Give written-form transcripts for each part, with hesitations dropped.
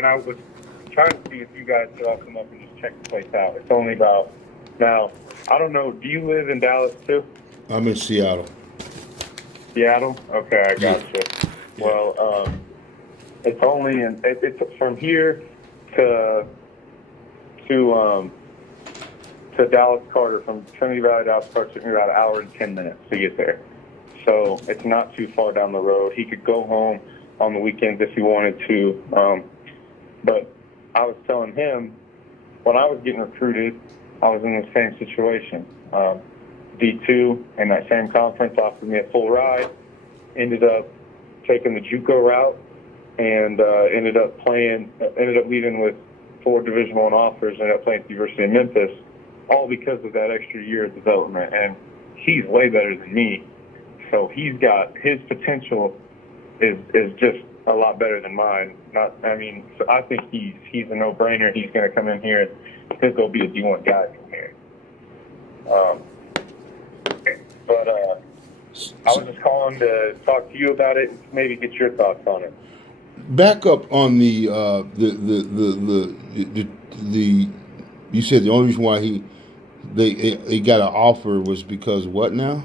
And I was trying to see if you guys could all come up and just check the place out. It's only about now. I don't know. Do you live in Dallas too? I'm in Seattle. Seattle? Okay, I Yeah. gotcha. Yeah. Well, it's only it's from here to to to Dallas Carter, from Trinity Valley Dallas Carter took me about an hour and 10 minutes to get there. So it's not too far down the road. He could go home on the weekends if he wanted to. But I was telling him when I was getting recruited, I was in the same situation. D2 in that same conference offered me a full ride. Ended up taking the JUCO route and ended up leaving with 4 Division I offers. Ended up playing at the University of Memphis, all because of that extra year of development. And he's way better than me, so he's got his potential is just a lot better than mine. So I think he's a no-brainer. He's going to come in here and he'll go be a D1 guy from here. But I was just calling to talk to you about it and maybe get your thoughts on it. Back up on the you said the only reason why he got an offer was because what now?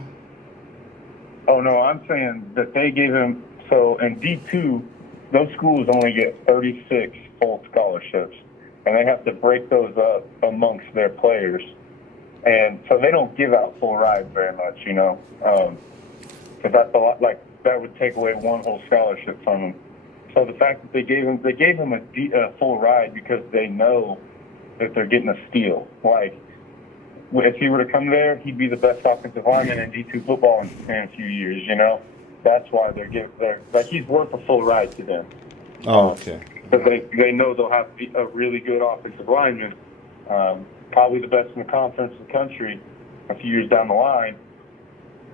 Oh no, I'm saying that they gave him, so in D2, those schools only get 36 full scholarships, and they have to break those up amongst their players, and so they don't give out full rides very much, because that's a lot. Like that would take away one whole scholarship from them. So the fact that they gave him a full ride because they know that they're getting a steal. Like if he were to come there, he'd be the best offensive lineman in D2 football in a few years. That's why they're like he's worth a full ride to them. Oh, okay. Because they know they'll have a really good offensive lineman, probably the best in the conference in the country a few years down the line.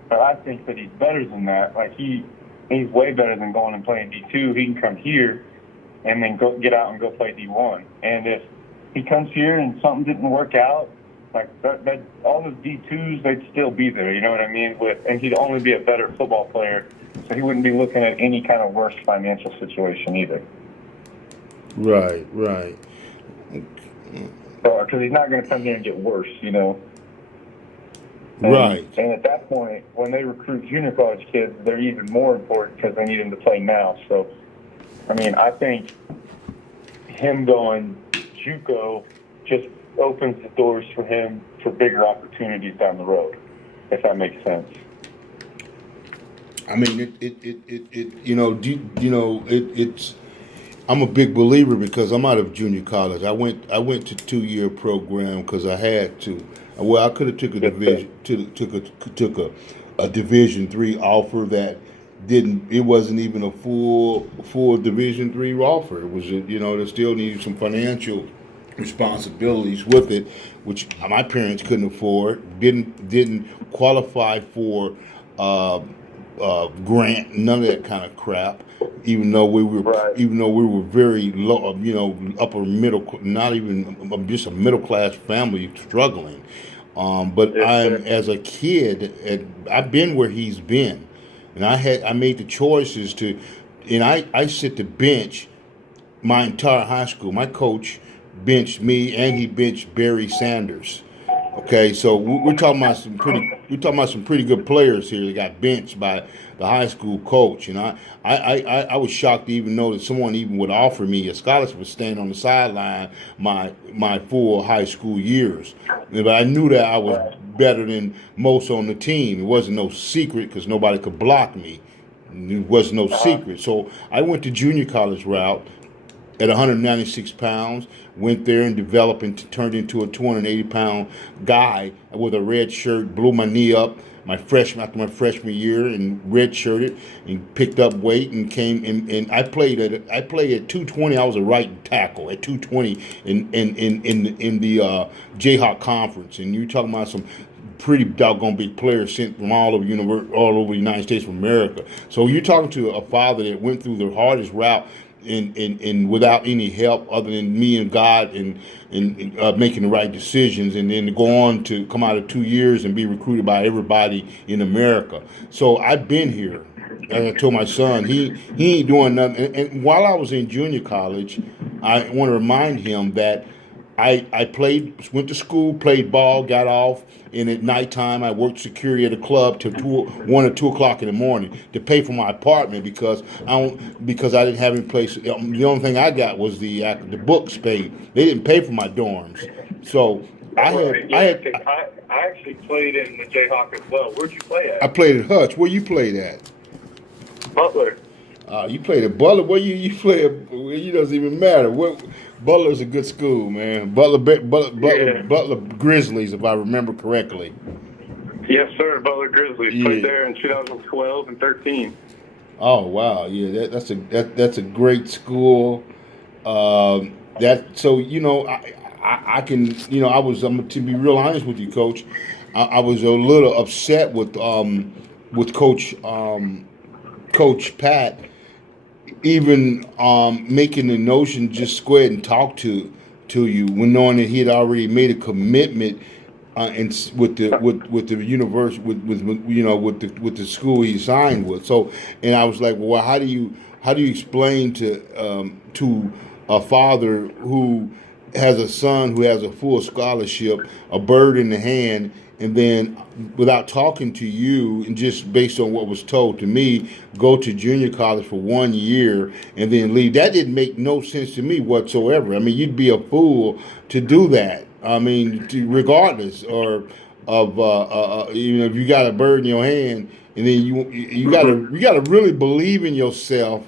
But I think that he's better than that. Like he's way better than going and playing D2. He can come here and then get out and go play D1. And if he comes here and something didn't work out, like that all the D2s, they'd still be there. You know what I mean? And he'd only be a better football player, so he wouldn't be looking at any kind of worse financial situation either. Right. So, because he's not going to come here and get worse, Right. And at that point, when they recruit junior college kids, they're even more important because they need them to play now. So, I think him going JUCO just opens the doors for him for bigger opportunities down the road, if that makes sense. It's. I'm a big believer because I'm out of junior college. I went to 2-year program because I had to. Well, I could have took a division took a Division III offer that didn't. It wasn't even a full Division III offer. It was there still needed some financial responsibilities with it, which my parents couldn't afford. Didn't qualify for grant, none of that kind of crap. Even though we were very low, upper middle, not even just a middle class family struggling. But as a kid, I've been where he's been, and I made the choices to, and I sit the bench my entire high school. My coach benched me, and he benched Barry Sanders. Okay, so we're talking about some pretty good players here that got benched by the high school coach. I was shocked to even know that someone even would offer me a scholarship to stand on the sideline my full high school years. But I knew that I was better than most on the team. It wasn't no secret because nobody could block me. It was no secret. So I went the junior college route at 196 pounds, went there and developed and turned into a 280-pound guy with a red shirt, blew my knee up after my freshman year and redshirted and picked up weight and came and I played at 220. I was a right tackle at 220 in the Jayhawk conference, and you're talking about some pretty doggone big players sent from all over the United States of America. So you're talking to a father that went through the hardest route and without any help other than me and God and making the right decisions, and then to go on to come out of 2 years and be recruited by everybody in America. So I've been here. As I told my son, he ain't doing nothing. And while I was in junior college, I want to remind him that I went to school, played ball, got off, and at nighttime I worked security at a club till 1 or 2 o'clock in the morning to pay for my apartment because I didn't have any place. The only thing I got was the books paid. They didn't pay for my dorms, so Right, yeah, because I actually played in the Jayhawk as well. Where'd you play I at? played at Hutch. Where you played at? Butler. You played at Butler. Where you play at? It doesn't even matter. Butler's a good school, man. Yeah. Butler Grizzlies, if I remember correctly. Yes, sir. Butler Grizzlies played Yeah. there in 2012 and 13. Oh wow, yeah. That's a great school. That so I can I'm to be real honest with you, Coach. I was a little upset with Coach Pat even making the notion just go ahead and talk to you when knowing that he had already made a commitment and with the university with the school he signed with. So and I was like, well, how do you explain to a father who has a son who has a full scholarship, a bird in the hand, and then without talking to you and just based on what was told to me, go to junior college for 1 year and then leave. That didn't make no sense to me whatsoever. I mean, you'd be a fool to do that. I mean, regardless or of if you got a bird in your hand and then you gotta really believe in yourself.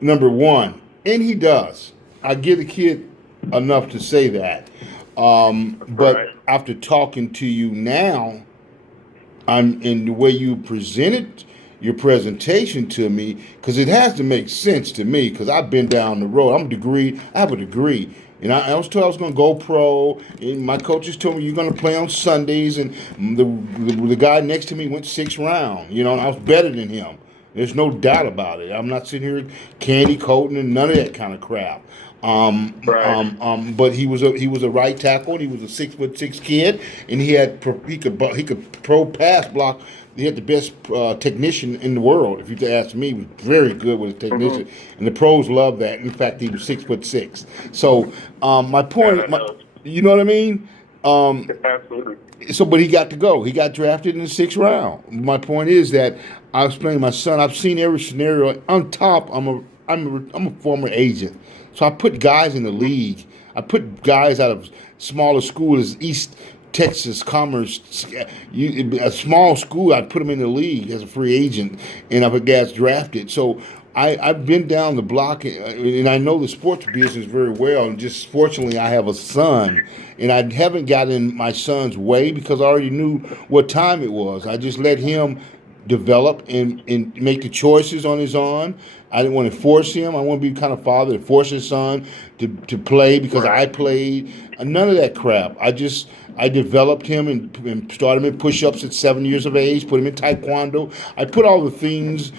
Number one, and he does. I give the kid enough to say that. But Right. after talking to you now, I'm in the way you presented your presentation to me, because it has to make sense to me, because I've been down the road. I have a degree. And I was told I was going to go pro, and my coaches told me you're going to play on Sundays, and the guy next to me went 6th round, and I was better than him. There's no doubt about it. I'm not sitting here candy coating and none of that kind of crap. Right. But he was a right tackle. And he was a 6'6" kid, and he could pro pass block. He had the best technician in the world. If you ask me, he was very good with his technician, and the pros love that. In fact, he was 6'6". So my Yeah, point, that helps. you know what I mean? Absolutely. So, but he got to go. He got drafted in the 6th round. My point is that I explained to my son. I've seen every scenario. On top, I'm a former agent, so I put guys in the league. I put guys out of smaller schools, East Texas Commerce, a small school. I put them in the league as a free agent, and I put guys drafted. So I've been down the block, and I know the sports business very well. And just fortunately, I have a son, and I haven't gotten in my son's way because I already knew what time it was. I just let him develop and make the choices on his own. I didn't want to force him. I want to be the kind of father that force his son to play because I Right. played. None of that crap. I developed him and started him in push-ups at 7 years of age. Put him in taekwondo. I put all the things.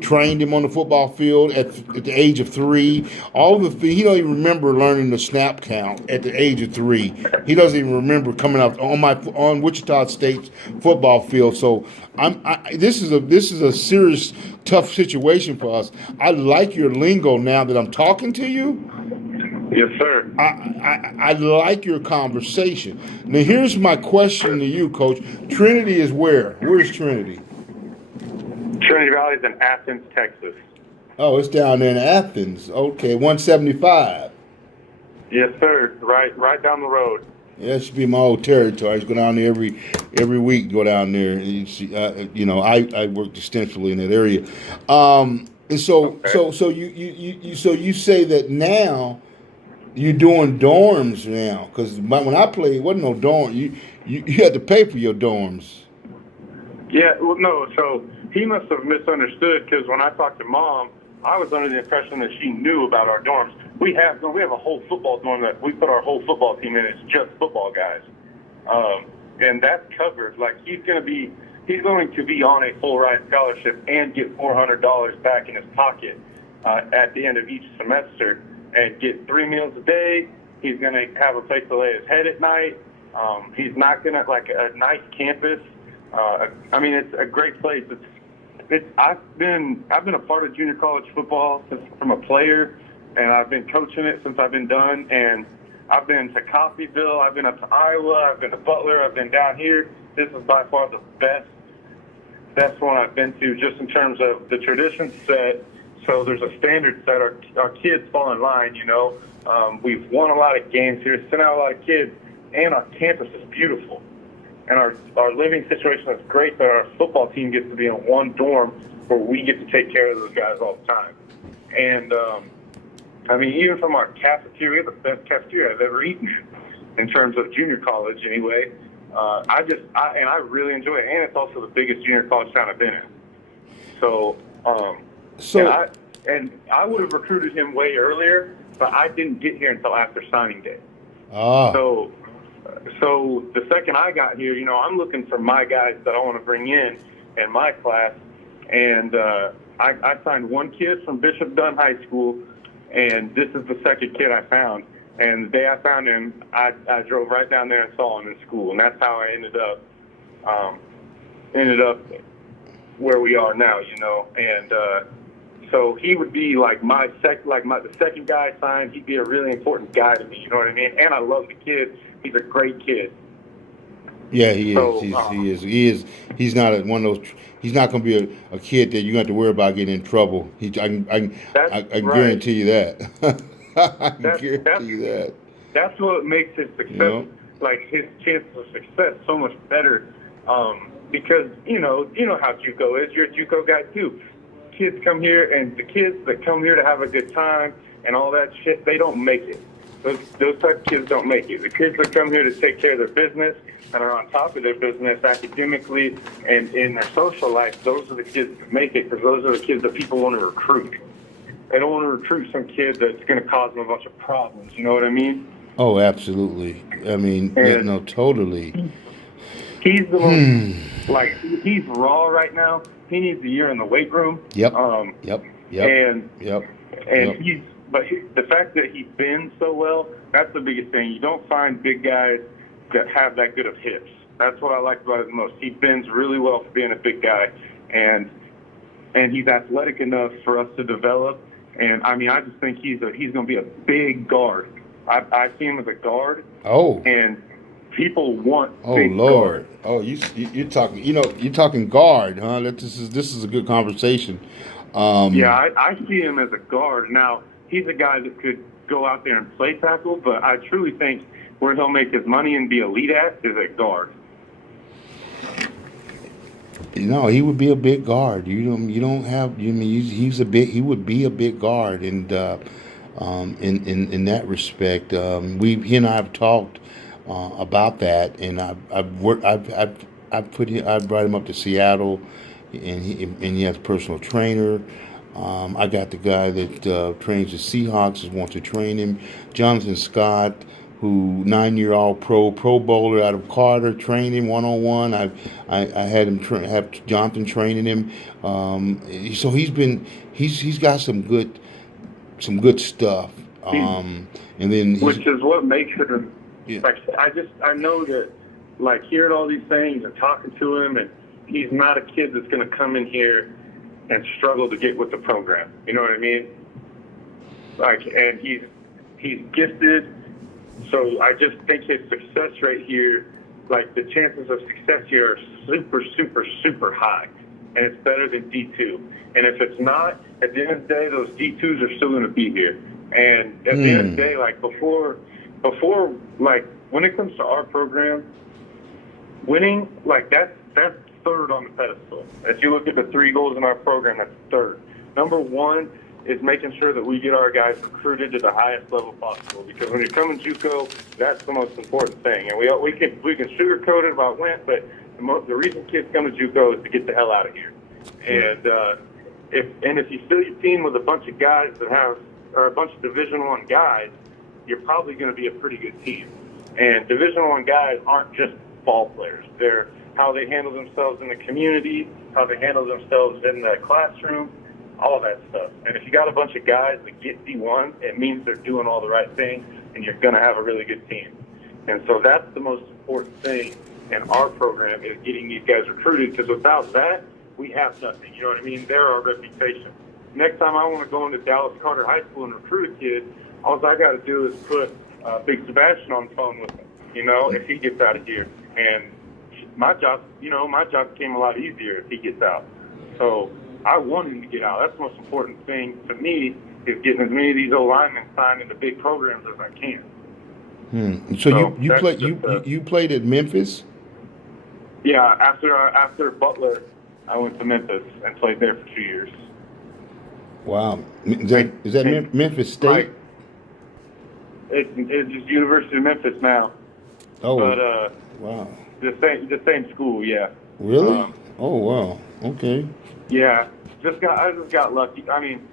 Trained him on the football field at the age of 3. All the things. He don't even remember learning the snap count at the age of 3. He doesn't even remember coming out on Wichita State's football field. So this is a serious tough situation for us. I like your lingo now that I'm talking to you. Yes, sir. I like your conversation. Now, here's my question to you, Coach. Trinity is where? Where's Trinity? Trinity Valley is in Athens, Texas. Oh, it's down there in Athens. Okay, 175. Yes, sir. Right down the road. Yeah, that should be my old territory. I just go down there every week. Go down there. And you see, I worked extensively in that area. And so Okay. you say that now you're doing dorms now, because when I played, it wasn't no dorm. You had to pay for your dorms. Yeah, well, no, so he must have misunderstood because when I talked to Mom, I was under the impression that she knew about our dorms. We have a whole football dorm that we put our whole football team in. It's just football guys, and that's covered. Like he's going to be on a full ride scholarship and get $400 back in his pocket at the end of each semester, and get 3 meals a day. He's going to have a place to lay his head at night. He's not going to like a nice campus. I mean, it's a great place. I've been a part of junior college football from a player and I've been coaching it since I've been done. And I've been to Coffeyville, I've been up to Iowa, I've been to Butler, I've been down here. This is by far the best one I've been to, just in terms of the tradition set. So there's a standard set. Our kids fall in line, you know. We've won a lot of games here, sent out a lot of kids, and our campus is beautiful. And our living situation is great that our football team gets to be in one dorm where we get to take care of those guys all the time. And, I mean, even from our cafeteria, the best cafeteria I've ever eaten in terms of junior college anyway. I really enjoy it. And it's also the biggest junior college town I've been in. So I would have recruited him way earlier, but I didn't get here until after signing day. So the second I got here, you know, I'm looking for my guys that I want to bring in my class. And I signed one kid from Bishop Dunn High School, and this is the second kid I found. And the day I found him, I drove right down there and saw him in school, and that's how I ended up where we are now, you know. And so he would be like the second guy I signed. He'd be a really important guy to me, you know what I mean? And I love the kid. He's a great kid. Yeah, he is. So, he is. He's not one of those. He's not going to be a kid that you have to worry about getting in trouble. I guarantee you that. I guarantee you that. That's what makes his success, you know? like his chances of success, so much better. Because you know how JUCO is. You're a JUCO guy too. Kids come here, and the kids that come here to have a good time and all that shit, they don't make it. Those type of kids don't make it. The kids that come here to take care of their business and are on top of their business academically and in their social life, those are the kids that make it, because those are the kids that people want to recruit. They don't want to recruit some kid that's going to cause them a bunch of problems. You know what I mean? Oh, absolutely. I mean, no, totally. He's the most, he's raw right now. He needs a year in the weight room. Yep. And the fact that he bends so well, that's the biggest thing. You don't find big guys that have that good of hips. That's what I like about it the most. He bends really well for being a big guy, and he's athletic enough for us to develop. And I mean, I just think he's going to be a big guard. I see him as a guard. Oh. And people want. Oh Lord. Guard. Oh, you're talking. You're talking guard, huh? This is a good conversation. I see him as a guard. Now he's a guy that could go out there and play tackle, but I truly think where he'll make his money and be elite at is at guard. No, he would be a big guard. He would be a big guard, and in that respect, he and I have talked about that, and I brought him up to Seattle, and he has a personal trainer. I got the guy that trains the Seahawks, wants to train him, Jonathan Scott, who 9-year-old pro bowler out of Carter, trained him one-on-one. I had him have Jonathan training him. So he's got some good stuff. And then which is what makes it. Like I know that, like, hearing all these things and talking to him, and he's not a kid that's going to come in here and struggle to get with the program. You know what I mean? Like, and he's gifted. So I just think his success rate here, like the chances of success here are super, super, super high. And it's better than D2. And if it's not, at the end of the day, those D2s are still going to be here. And at the end of the day, like before, like when it comes to our program, winning, like that's third on the pedestal. If you look at the 3 goals in our program, that's third. Number 1 is making sure that we get our guys recruited to the highest level possible. Because when you're coming JUCO, that's the most important thing. And we can sugarcoat it about when, but the reason kids come to JUCO is to get the hell out of here. And if you fill your team with a bunch of guys or a bunch of Division I guys, you're probably going to be a pretty good team. And Division I guys aren't just ball players. They're how they handle themselves in the community, how they handle themselves in the classroom, all that stuff. And if you got a bunch of guys that get D1, it means they're doing all the right things, and you're going to have a really good team. And so that's the most important thing in our program, is getting these guys recruited, because without that, we have nothing. You know what I mean? They're our reputation. next time I want to go into Dallas Carter High School and recruit a kid, all I got to do is put Big Sebastian on the phone with him, if he gets out of here. And my job became a lot easier if he gets out. So I want him to get out. That's the most important thing to me, is getting as many of these O-linemen signed into big programs as I can. So you played at Memphis? Yeah, after Butler, I went to Memphis and played there for 2 years. Wow, is that Memphis State? It's just University of Memphis now. Oh, but wow. The same school, yeah. Really? Oh, wow. Okay. Yeah, I just got lucky. I mean,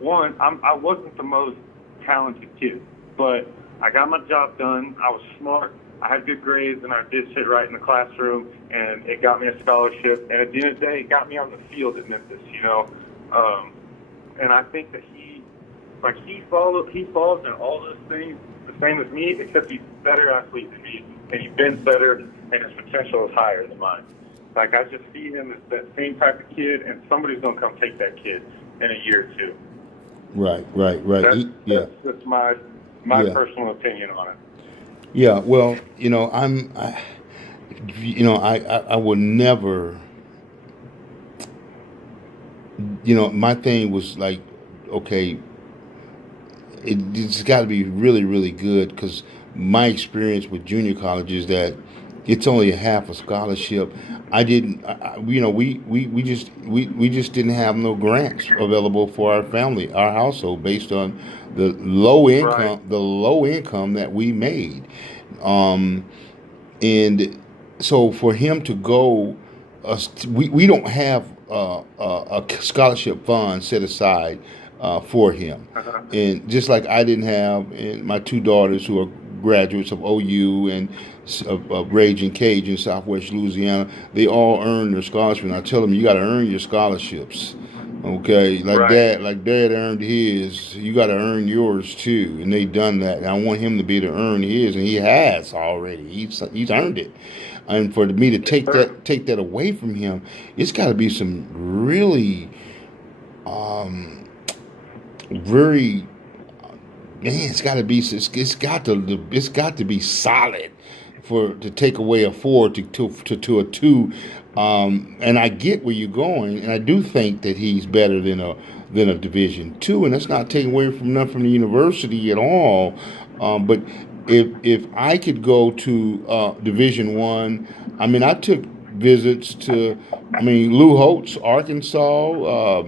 I wasn't the most talented kid, but I got my job done. I was smart. I had good grades, and I did sit right in the classroom, and it got me a scholarship. And at the end of the day, it got me on the field at Memphis, And I think that he follows in all those things the same as me, except he's a better athlete than me, and he bends better, and his potential is higher than mine. Like, I just see him as that same type of kid, and somebody's going to come take that kid in a year or two. Right. That's my personal opinion on it. Yeah, well, I would never, my thing was like, okay, it's got to be really, really good, because my experience with junior college is that it's only a half a scholarship. We just didn't have no grants available for our family, our household, based on the low income that we made, and so for him to go, we don't have a scholarship fund set aside for him, and just like I didn't have, and my two daughters who are graduates of OU and of Raging Cage in Southwest Louisiana, they all earned their scholarship. And I tell them, you got to earn your scholarships, okay? Like Dad earned his, you got to earn yours too. And they done that. And I want him to be able to earn his, and he has already. He's earned it. And for me to take that away from him, it's got to be some really, very. Man, it's got to be solid to take away a 4 to a 2, and I get where you're going, and I do think that he's better than a Division II, and that's not taking away from nothing from the university at all. But if I could go to Division I mean, I took visits to, Lou Holtz, Arkansas.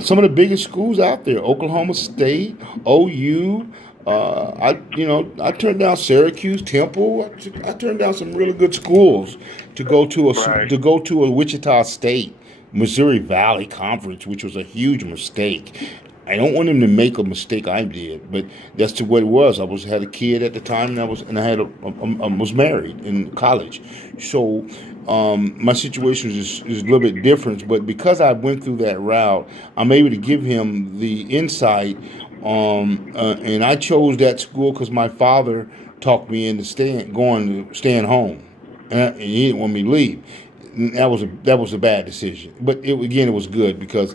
Some of the biggest schools out there, Oklahoma State, OU. I turned down Syracuse, Temple. I turned down some really good schools to go to a Wichita State, Missouri Valley Conference, which was a huge mistake. I don't want him to make a mistake I did, but that's what it was. I had a kid at the time, and I was married in college, so my situation is a little bit different. But because I went through that route, I'm able to give him the insight. And I chose that school because my father talked me into staying home, and he didn't want me to leave. And that was a bad decision, but it was good, because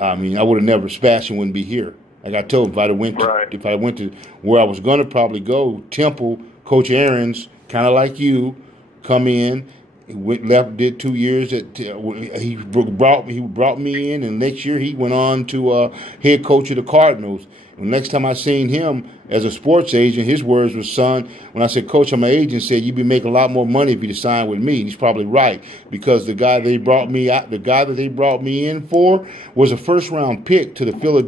I would have never, Sebastian wouldn't be here. Like I told him, if I went to where I was going to probably go, Temple, Coach Aaron's, kind of like you, come in, did 2 years he brought me in, and next year he went on to head coach of the Cardinals. And next time I seen him as a sports agent, his words was, son, when I said, Coach, I'm an agent, said, you'd be making a lot more money if you'd sign with me. And he's probably right, because the guy that they brought me in for was a first round pick to the to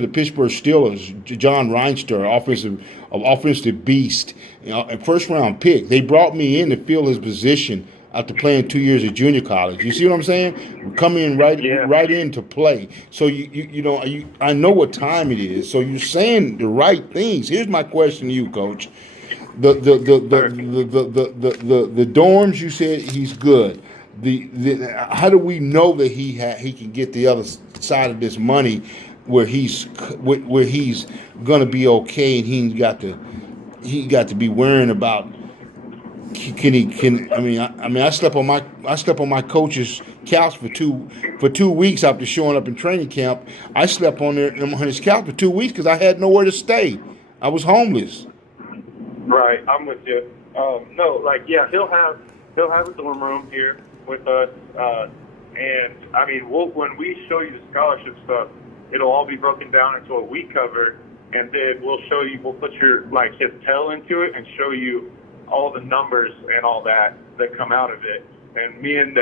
the Pittsburgh Steelers, John Reinster, offensive beast, a first round pick. They brought me in to fill his position after playing 2 years of junior college. You see what I'm saying? Come in right in to play. So I know what time it is. So you're saying the right things. Here's my question to you, Coach. The dorms, you said he's good. How do we know that he can get the other side of this money where he's gonna be okay, and he got to be worrying about I mean, I slept on my coach's couch for 2 weeks after showing up in training camp. I slept on his couch for 2 weeks because I had nowhere to stay. I was homeless. Right, I'm with you. No, like yeah, he'll have a dorm room here with us, and I mean, when we show you the scholarship stuff, it'll all be broken down into what we cover, and then we'll put your like his tell into it and show you all the numbers and all that come out of it. And me and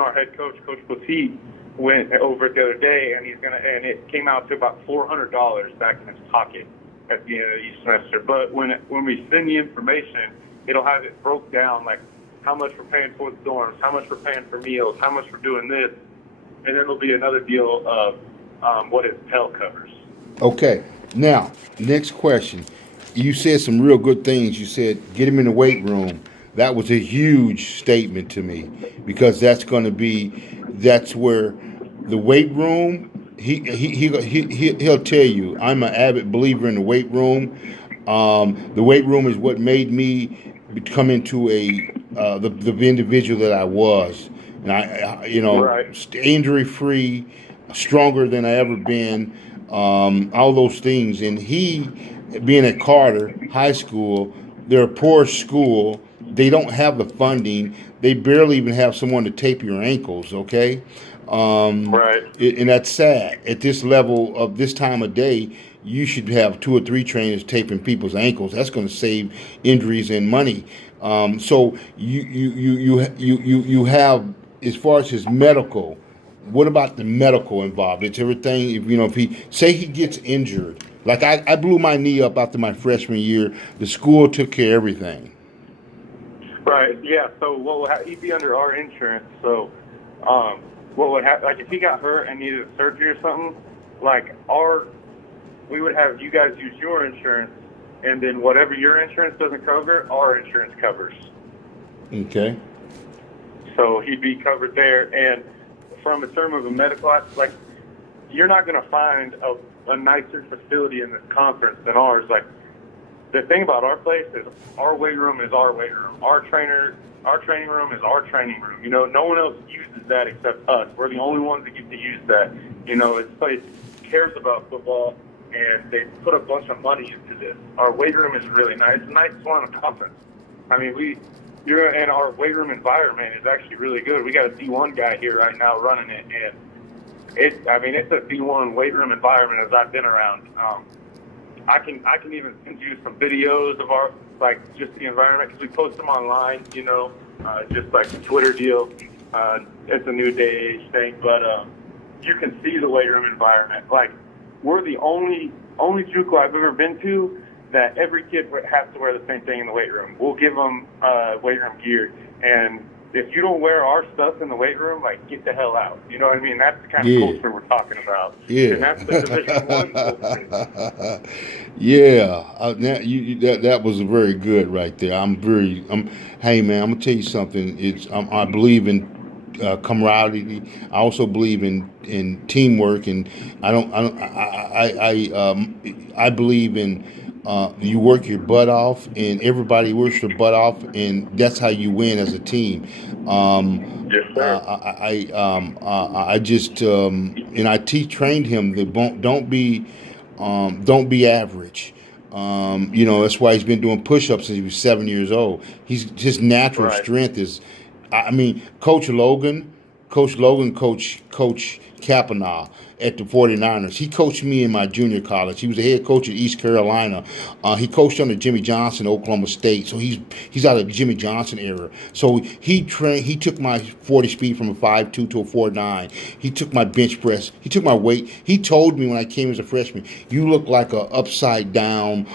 our head coach, Coach Petit, went over it the other day, and it came out to about $400 back in his pocket at the end of each semester. But when we send the information, it'll have it broke down, like how much we're paying for the dorms, how much we're paying for meals, how much we're doing this, and then there'll be another deal of what his Pell covers. Okay, now next question. You said some real good things. You said get him in the weight room. That was a huge statement to me because that's where the weight room. He'll tell you. I'm an avid believer in the weight room. The weight room is what made me come into the individual that I was, and Right. injury free, stronger than I ever been. All those things, and he being at Carter High School, they're a poor school. They don't have the funding. They barely even have someone to tape your ankles. Okay, Right. and that's sad. At this level of this time of day, you should have 2 or 3 trainers taping people's ankles. That's going to save injuries and money. So you have, as far as his medical. What about the medical involved? It's everything. If he gets injured, like I blew my knee up after my freshman year, the school took care of everything. Right. Yeah. So he'd be under our insurance. So what would happen? Like if he got hurt and needed surgery or something, like we would have you guys use your insurance, and then whatever your insurance doesn't cover, our insurance covers. Okay. So he'd be covered there, and from a term of a medical, like you're not going to find a nicer facility in this conference than ours. Like the thing about our place is our weight room is our weight room. Our training room is our training room. No one else uses that except us. We're the only ones that get to use that. This place cares about football, and they put a bunch of money into this. Our weight room is really nice. It's the nicest one in the conference. I mean, and our weight room environment is actually really good. We got a D1 guy here right now running it, and it's a D1 weight room environment as I've been around. I can even send you some videos of our, like, just the environment, because we post them online, just like the Twitter deal. It's a new day age thing, but you can see the weight room environment. Like, we're the only JUCO I've ever been to that every kid has to wear the same thing in the weight room. We'll give them weight room gear, and if you don't wear our stuff in the weight room, like, get the hell out. You know what I mean? That's the kind of culture we're talking about. Yeah. And that's the Division I culture. Yeah. That was very good right there. Hey man, I'm gonna tell you something. I believe in camaraderie. I also believe in teamwork, and I believe in you work your butt off, and everybody works their butt off, and that's how you win as a team. Yes, sir. I just and I trained him that don't be average. That's why he's been doing push-ups since he was 7 years old. His natural strength is. Coach Logan, Coach Kapanaugh at the 49ers. He coached me in my junior college. He was the head coach at East Carolina. He coached under Jimmy Johnson at Oklahoma State. So he's out of the Jimmy Johnson era. So he took my 40 speed from a 5.2 to a 4.9. He took my bench press. He took my weight. He told me when I came as a freshman, you look like a upside down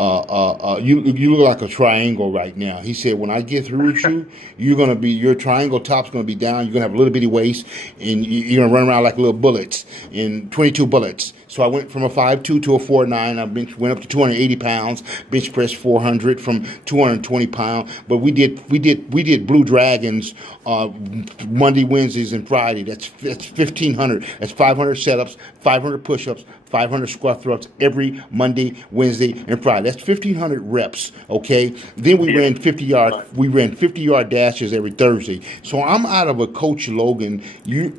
you look like a triangle right now. He said, when I get through with you, your triangle top's gonna be down. You're gonna have a little bitty waist, and you're gonna run around like little bullets, and 22 bullets. So I went from a 5'2" to a 4'9". Went up to 280 pounds. Bench press 400 from 220 pounds. But we did Blue Dragons Monday, Wednesdays, and Friday. That's 1,500. That's 500 setups, 500 push-ups, 500 squat thrusts every Monday, Wednesday, and Friday. That's 1,500 reps. Okay. Then we ran 50-yard. We ran 50-yard dashes every Thursday. So I'm out of a Coach Logan.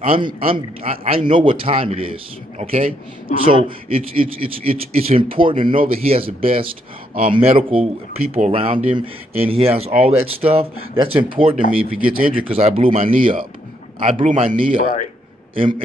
I know what time it is. Okay. So it's important to know that he has the best medical people around him, and he has all that stuff. That's important to me if he gets injured because I blew my knee up. I blew my knee up. Right. And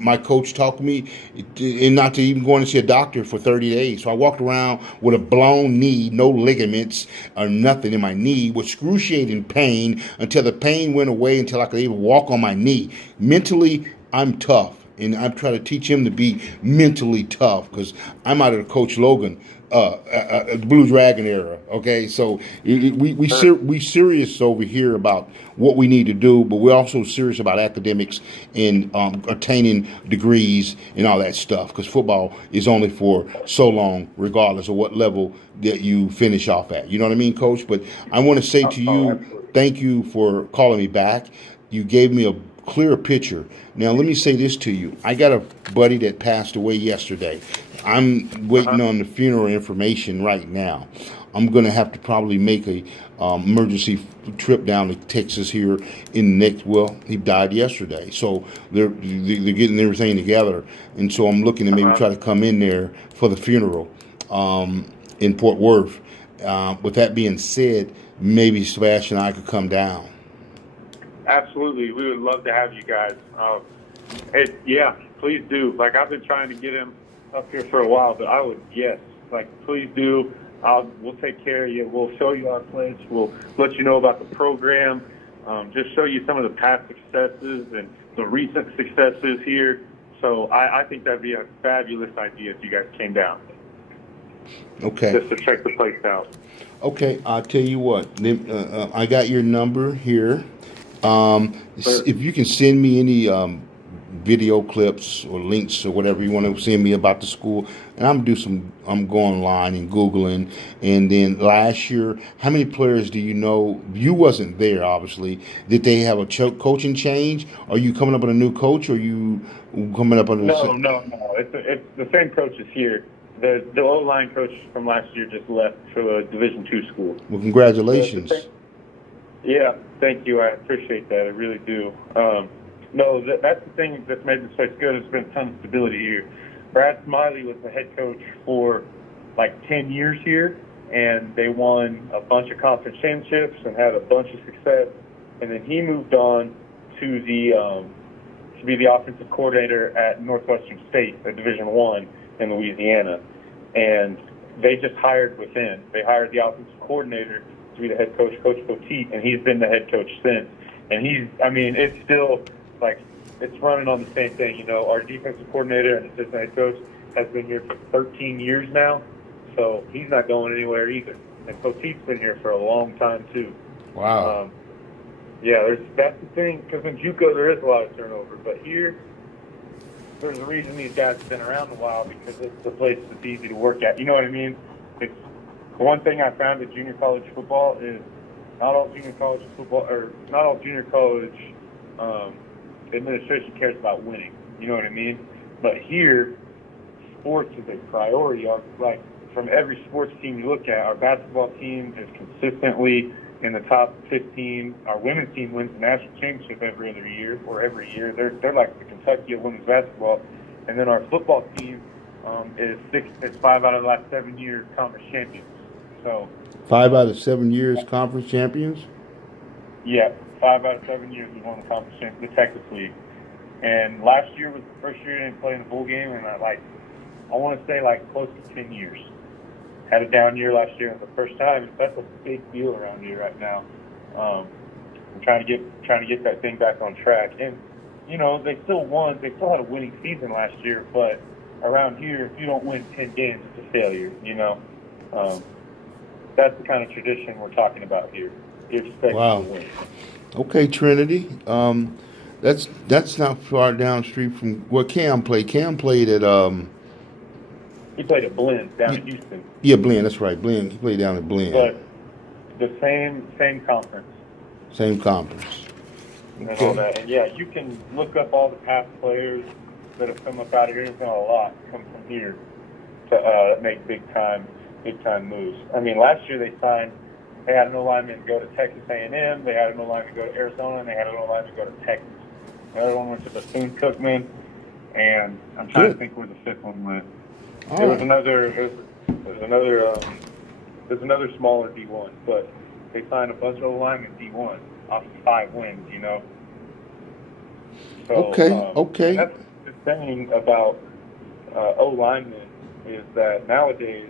my coach talked to me and not to even go in and see a doctor for 30 days. So I walked around with a blown knee, no ligaments or nothing in my knee, with excruciating pain until the pain went away, until I could even walk on my knee. Mentally, I'm tough. And I'm trying to teach him to be mentally tough because I'm out of the Coach Logan, the Blue Dragon era. Okay, so we serious over here about what we need to do, but we're also serious about academics and attaining degrees and all that stuff. Because football is only for so long, regardless of what level that you finish off at. You know what I mean, Coach? But I want to say to you, thank you for calling me back. You gave me a clear picture. Now, let me say this to you. I got a buddy that passed away yesterday. I'm waiting on the funeral information right now. I'm going to have to probably make a emergency trip down to Texas here in the next. Well, he died yesterday, so they're getting everything together, and so I'm looking to maybe try to come in there for the funeral in Fort Worth. With that being said, maybe Sebastian and I could come down. Absolutely. We would love to have you guys. Please do. Like, I've been trying to get him up here for a while, but please do. We'll take care of you. We'll show you our place. We'll let you know about the program. Just show you some of the past successes and the recent successes here. So I think that'd be a fabulous idea if you guys came down. Okay. Just to check the place out. Okay, I'll tell you what. I got your number here. If you can send me any video clips or links or whatever you want to send me about the school, and I'm going online and Googling. And then last year, how many players do you know? You wasn't there, obviously. Did they have a coaching change? Are you coming up with a new coach, or are you coming up with No. It's the same coaches here. The O-line coach from last year just left for a Division II school. Well, congratulations. Yeah, thank you. I appreciate that. I really do. That's the thing that's made this place good. There's been a ton of stability here. Brad Smiley was the head coach for like 10 years here, and they won a bunch of conference championships and had a bunch of success. And then he moved on to be the offensive coordinator at Northwestern State, at Division I in Louisiana. And they just hired within. They hired the offensive coordinator to be the head coach, Coach Poteet, and he's been the head coach since. And it's still like it's running on the same thing. You know, our defensive coordinator and assistant head coach has been here for 13 years now, so he's not going anywhere either. And Poteet's been here for a long time too. Wow. That's the thing, because in JUCO there is a lot of turnover, but here there's a reason these guys have been around a while, because it's the place that's easy to work at. You know what I mean? It's the one thing I found at junior college football is not all junior college administration cares about winning. You know what I mean? But here, sports is a priority. Like, from every sports team you look at, our basketball team is consistently in the top 15. Our women's team wins the national championship every year. They're like the Kentucky of women's basketball. And then our football team is 5 out of the last 7 years conference champions. So 5 out of 7 years conference champions? Yeah, 5 out of 7 years we won the conference championship, the Texas League. And last year was the first year I didn't play in the bowl game, and I want to say close to 10 years. Had a down year last year for the first time. That's a big deal around here right now. I'm trying to get that thing back on track. And you know, they still won. They still had a winning season last year, but around here, if you don't win 10 games, it's a failure. You know, that's the kind of tradition we're talking about here. You expect to win. Okay, Trinity. That's not far down the street from where Cam played. Cam played at He played at Blinn down in Houston. yeah, Blinn. That's right, Blinn. He played down at Blinn. But the same conference. Same conference. And all Okay. that. And yeah, you can look up all the past players that have come up out of here. There's been a lot come from here to make big time moves. I mean, last year they had an O-lineman go to Texas A&M, they had an O-lineman go to Arizona, and they had an O-lineman go to Texas. The other one went to Bethune-Cookman, and I'm trying to think where the fifth one went. There was another smaller D1, but they signed a bunch of O-linemen D1 off of 5 wins, you know. So, Okay. And that's the thing about O-linemen is that nowadays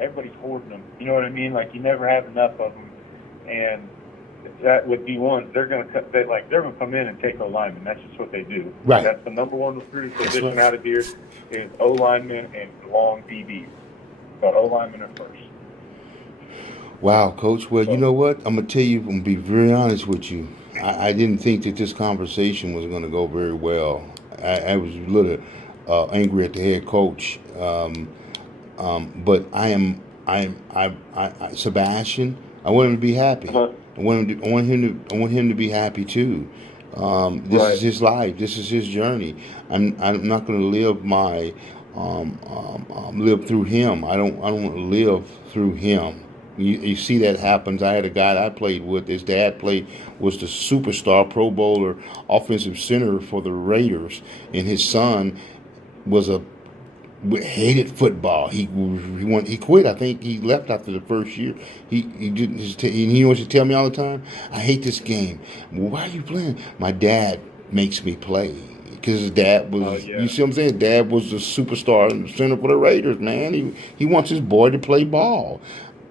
everybody's hoarding them. You know what I mean? Like, you never have enough of them, and that with D1s, they're gonna come in and take O-linemen. That's just what they do. Right. That's the number one recruiting position out of here is O-linemen and long DBs. But O-linemen are first. Wow, Coach. Well, you know what? I'm gonna tell you. I'm gonna be very honest with you. I didn't think that this conversation was gonna go very well. I was a little angry at the head coach, but Sebastian. I want him to be happy. I want him to be happy too. This is his life. This is his journey. I'm not going to live live through him. I don't want to live through him. You see that happens. I had a guy that I played with. His dad was the superstar Pro Bowler offensive center for the Raiders, and his son was hated football. He quit. I think he left after the first year. He didn't. He wants to tell me all the time, "I hate this game." Well, why are you playing? My dad makes me play. Because his dad was, you see what I'm saying? Dad was the superstar and center for the Raiders, man. He wants his boy to play ball.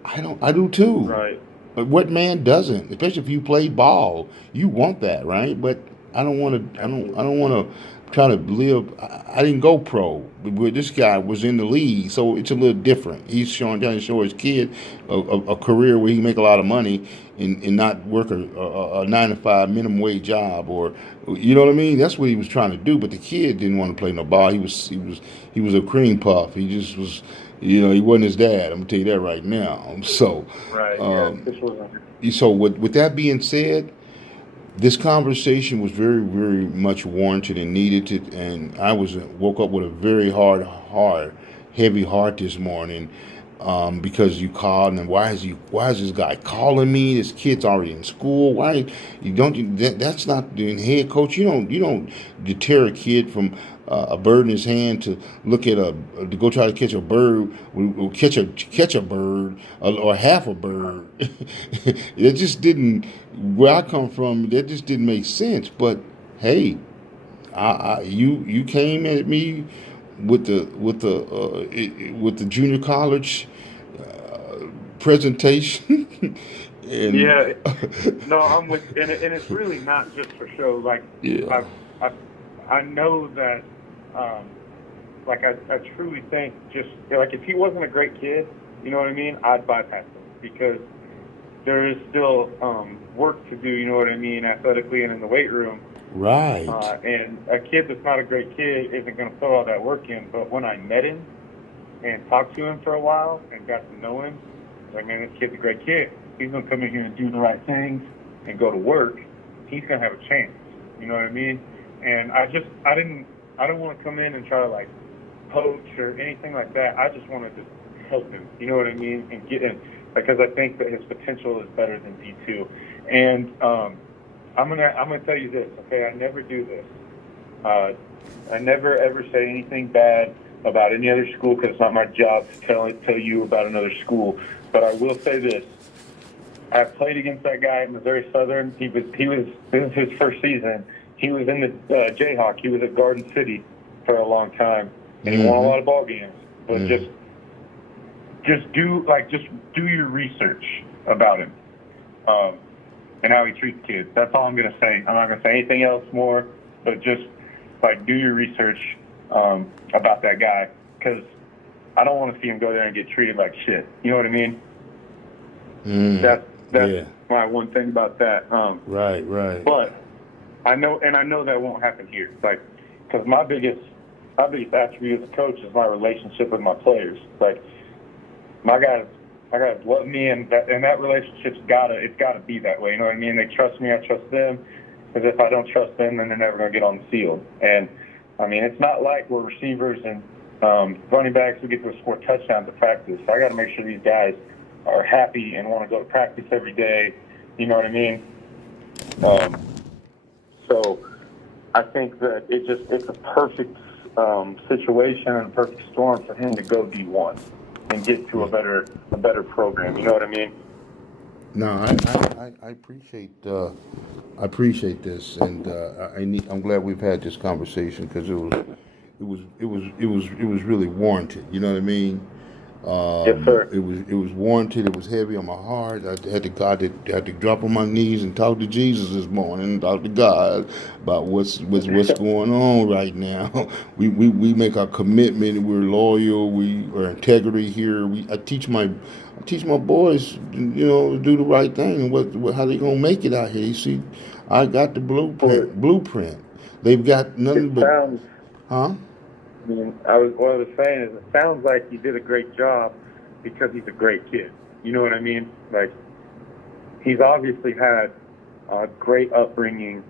I do too. Right. But what man doesn't? Especially if you play ball, you want that, right? But I don't want to. I don't want to try to live. I didn't go pro. But this guy was in the league, so it's a little different. He's trying to show his kid a career where he can make a lot of money and not work a 9-to-5 minimum wage job, or you know what I mean. That's what he was trying to do. But the kid didn't want to play no ball. He was a cream puff. He just was. You know, he wasn't his dad. I'm gonna tell you that right now. So, so with that being said, this conversation was very, very much warranted and needed. And I woke up with a very heavy heart this morning because you called. And why is this guy calling me? This kid's already in school. Why you don't? That's not the head coach. You don't deter a kid from a bird in his hand to go try to catch a bird, or catch a bird or half a bird. It just didn't. Where I come from, that just didn't make sense. But hey, you came at me with the junior college presentation. And yeah, no, I'm with, and it's really not just for show. Like, I know that, like, I truly think just, like, if he wasn't a great kid, you know what I mean, I'd bypass him because there is still work to do, you know what I mean, athletically and in the weight room. Right. And a kid that's not a great kid isn't going to put all that work in. But when I met him and talked to him for a while and got to know him, like, man, this kid's a great kid. He's going to come in here and do the right things and go to work. He's going to have a chance. You know what I mean? And I don't want to come in and try to, like, poach or anything like that. I just wanted to help him. You know what I mean? And get him, because I think that his potential is better than D2. And I'm gonna tell you this, okay? I never do this. I never ever say anything bad about any other school because it's not my job to tell you about another school. But I will say this: I played against that guy at Missouri Southern. This was his first season. He was in the Jayhawk. He was at Garden City for a long time, and he won a lot of ball games. But just do your research about him. And how he treats kids. That's all I'm going to say. I'm not going to say anything else more, but just, like, do your research about that guy, because I don't want to see him go there and get treated like shit. You know what I mean? That's my one thing about that. Right. But I know that won't happen here. Like, because my biggest attribute as a coach is my relationship with my players. Like, my guys love me, and that relationship's gotta be that way. You know what I mean? They trust me, I trust them. Because if I don't trust them, then they're never gonna get on the field. And I mean, it's not like we're receivers and running backs who get to score touchdowns at practice. So I got to make sure these guys are happy and want to go to practice every day. You know what I mean? So I think that it's a perfect situation and a perfect storm for him to go D1 and get to a better program. You know what I mean? No, I appreciate this, and I'm glad we've had this conversation because it was really warranted. You know what I mean? Yes, sir. It was warranted. It was heavy on my heart. I had to drop on my knees and talk to Jesus this morning. Talk to God about what's going on right now. We make our commitment. We're loyal. We are integrity here. I teach my boys, to do the right thing and how they gonna make it out here. You see, I got the blueprint. They've got nothing It but, sounds. huh? I mean, what I was saying is it sounds like you did a great job because he's a great kid. You know what I mean? Like, he's obviously had a great upbringing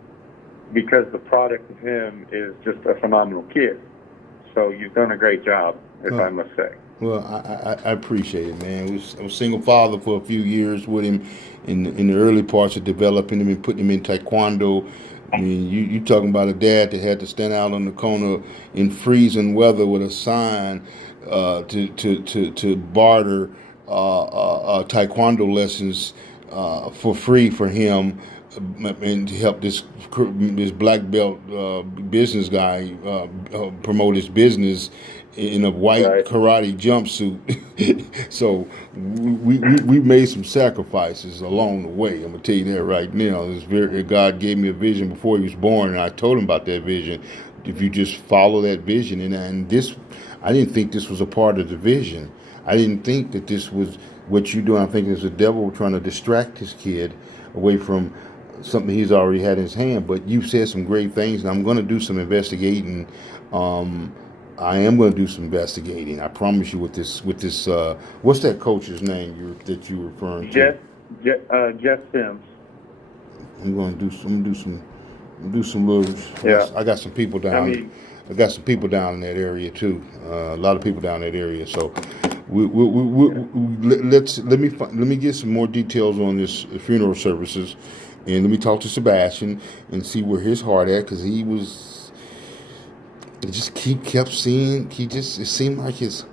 because the product of him is just a phenomenal kid. So you've done a great job, if I must say. Well, I appreciate it, man. I was single father for a few years with him in the early parts of developing him and putting him in taekwondo. I mean, you talking about a dad that had to stand out on the corner in freezing weather with a sign to barter taekwondo lessons for free for him, and to help this black belt business guy promote his business in a white karate jumpsuit. So we made some sacrifices along the way. I'm gonna tell you that right now. God gave me a vision before he was born, and I told him about that vision. If you just follow that vision, and this, I didn't think this was a part of the vision. I didn't think that this was what you're doing. I think it's the devil trying to distract his kid away from something he's already had in his hand. But you've said some great things, and I'm going to do some investigating. I am going to do some investigating. I promise you. With this, what's that coach's name that you're referring to? Jeff Sims. I'm going to do some little. Yeah. I got some people down. I got some people down in that area too. A lot of people down in that area. So let me get some more details on this funeral services, and let me talk to Sebastian and see where his heart at, because he was. It just kept seeing. It seemed like his.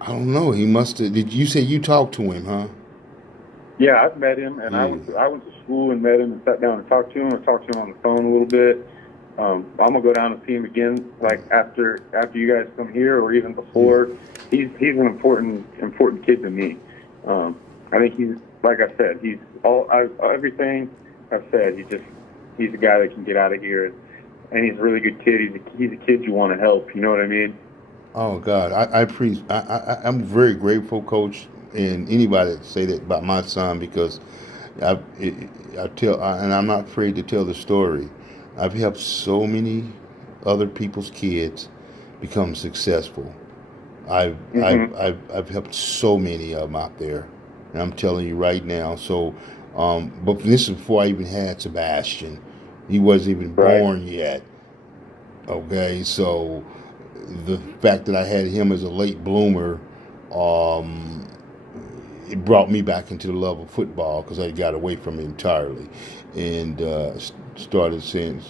I don't know. He must have. Did you say you talked to him, huh? Yeah, I've met him, and I went to school and met him and sat down and talked to him. I talked to him on the phone a little bit. I'm gonna go down and see him again, like after you guys come here, or even before. He's an important kid to me. I think he's, like I said, he's everything I've said. He's a guy that can get out of here, and he's a really good kid. He's a kid you want to help. You know what I mean? Oh God, I'm very grateful, Coach, and anybody that say that about my son, because and I'm not afraid to tell the story. I've helped so many other people's kids become successful. I've helped so many of them out there, and I'm telling you right now. So, but this is before I even had Sebastian. He wasn't even born yet. Okay, so the fact that I had him as a late bloomer, it brought me back into the love of football, because I got away from it entirely, and started seeing,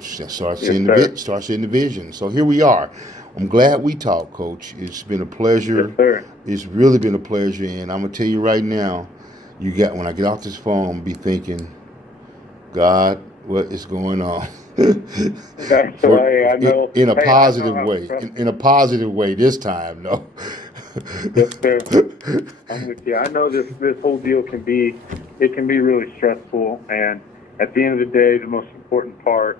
start seeing the vision. So here we are. I'm glad we talked, Coach. It's been a pleasure. Yes, sir. It's really been a pleasure, and I'm gonna tell you right now, when I get off this phone, be thinking, God, what is going on? That's why I know. In a positive way. In a positive way this time, no. Yes, sir. I'm with you. I know this whole deal can be really stressful, and at the end of the day, the most important part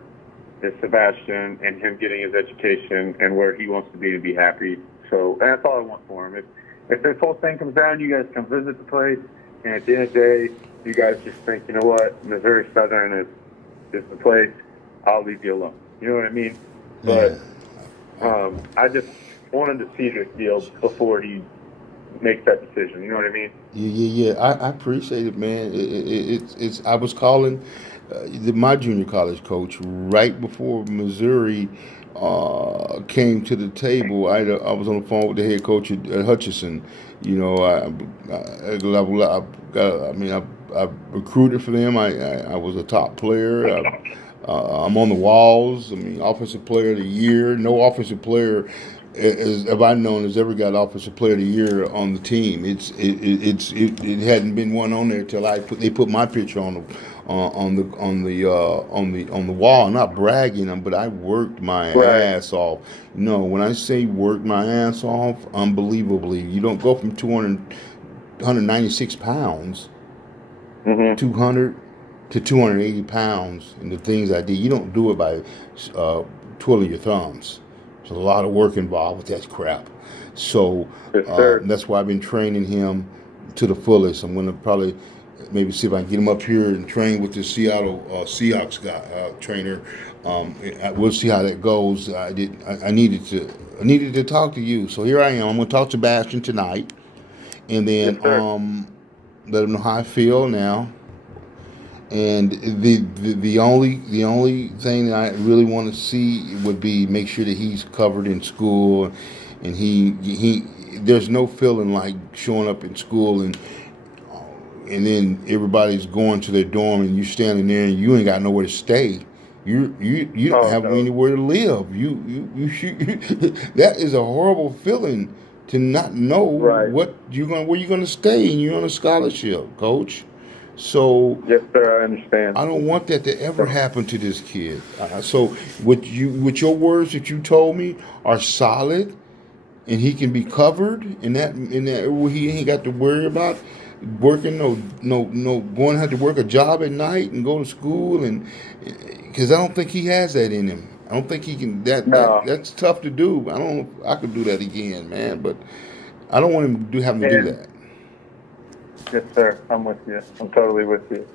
is Sebastian and him getting his education and where he wants to be happy. So that's all I want for him. If this whole thing comes down, you guys come visit the place, and at the end of the day, you guys just think, you know what, Missouri Southern is the place, I'll leave you alone. You know what I mean? Yeah. But I just wanted to see this deal before he makes that decision. You know what I mean? Yeah. I appreciate it, man. It's. I was calling my junior college coach right before Missouri came to the table. I was on the phone with the head coach at Hutchinson. You know, I recruited for them. I was a top player. I'm on the walls. I mean, offensive player of the year. No offensive player, as have I known, has ever got offensive player of the year on the team. It hadn't been one on there till they put my picture on the wall. I'm not bragging them, but I worked my Right. ass off. No, when I say worked my ass off, unbelievably. You don't go from 196 pounds, Mm-hmm. 200 to 280 pounds, and the things I did. You don't do it by twiddling your thumbs. There's a lot of work involved with that crap. So Yes, sir. that's why I've been training him to the fullest. I'm going to probably maybe see if I can get him up here and train with the Seattle Seahawks guy, trainer. We'll see how that goes. I needed to talk to you. So here I am. I'm going to talk to Sebastian tonight, and Yes, then sir. let him know how I feel now. And the only thing that I really want to see would be make sure that he's covered in school, and he there's no feeling like showing up in school and then everybody's going to their dorm and you standing there and you ain't got nowhere to stay. You don't Oh, have no. anywhere to live. That is a horrible feeling to not know Right. where you're gonna stay, and you're on a scholarship, coach. So Yes, sir. I understand. I don't want that to ever happen to this kid. So with your words that you told me are solid, and he can be covered in that where he ain't got to worry about working no going to have to work a job at night and go to school, and because I don't think he has that in him. I don't think he can. No. That's tough to do. I don't know if I could do that again, man. But I don't want him to having to do And that. yes, sir. I'm with you. I'm totally with you.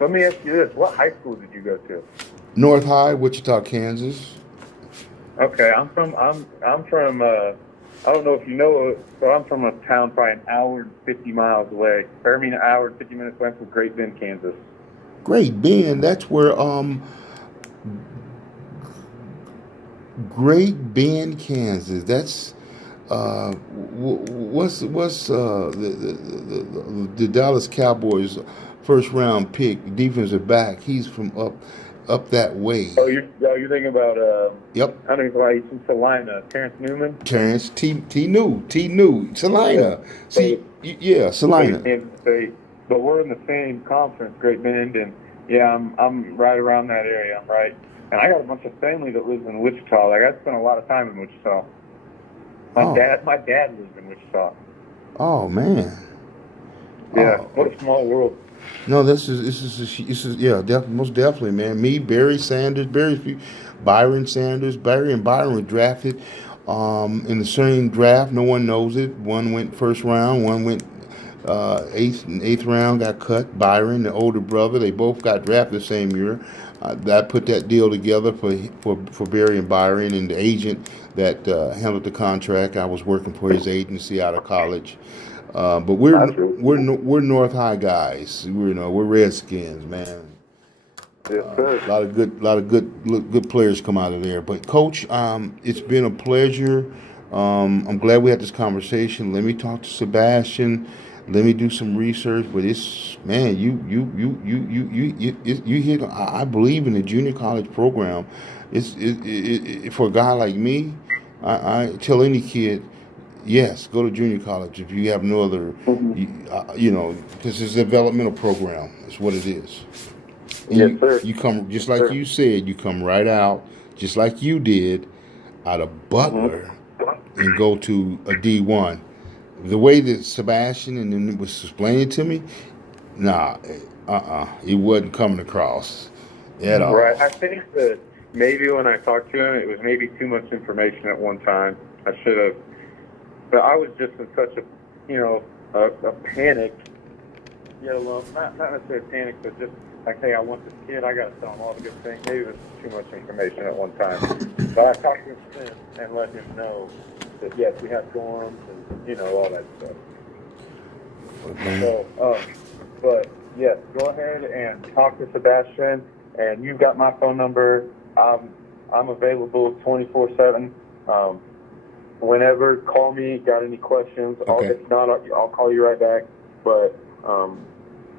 Let me ask you this: what high school did you go to? North High, Wichita, Kansas. Okay, I'm from. I don't know if you know, but I'm from a town probably an hour and 50 miles away. Or I mean, an hour and 50 minutes away from Great Bend, Kansas. Great Bend. That's where Great Bend, Kansas. That's what's the Dallas Cowboys first round pick defensive back. He's from up that way. You're thinking about Yep. I don't know why he's from Salina, Terrence Newman. Terrence T New Yeah, Salina. but See, yeah, Salina. Kansas State. But we're in the same conference, Great Bend, and yeah, I'm right around that area. I'm right, and I got a bunch of family that lives in Wichita. Like I spent a lot of time in Wichita. My dad lives in Wichita. Oh man. Yeah, Oh. what a small world. No, this is yeah, most definitely, man. Me, Barry Sanders, Byron Sanders, Barry and Byron were drafted in the same draft. No one knows it. One went first round, one went eighth round, got cut. Byron, the older brother, they both got drafted the same year. That put that deal together for Barry and Byron, and the agent that handled the contract. I was working for his agency out of college. But we're North High guys. We're Redskins, man. Yes, sir. A lot of good players come out of there. But coach, it's been a pleasure. I'm glad we had this conversation. Let me talk to Sebastian. Let me do some research. But it's man, you hit. I believe in the junior college program. For a guy like me. I tell any kid. Yes, go to junior college if you have no other, Mm-hmm. because it's a developmental program. That's what it is. And Yes, sir. you come, just Yes, like sir. you said, you come right out, just like you did, out of Butler Mm-hmm. and go to a D1. The way that Sebastian and then was explaining to me, nah, it wasn't coming across at Right. all. I think that maybe when I talked to him, it was maybe too much information at one time. I should have. But I was just in such a panic. Not necessarily panic, but just like, hey, I want this kid, I got to tell him all the good things. Maybe it was too much information at one time. But I talked to him since and let him know that, yes, we have dorms and, you know, all that stuff. So, but, yes, go ahead and talk to Sebastian. And you've got my phone number. I'm available 24/7. Whenever, call me. Got any questions? Okay. If not, I'll call you right back. But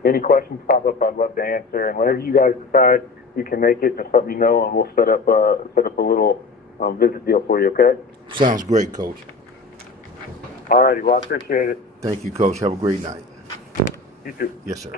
any questions pop up, I'd love to answer. And whenever you guys decide you can make it, just let me know, and we'll set up a little visit deal for you. Okay? Sounds great, Coach. All righty. Well, I appreciate it. Thank you, Coach. Have a great night. You too. Yes, sir.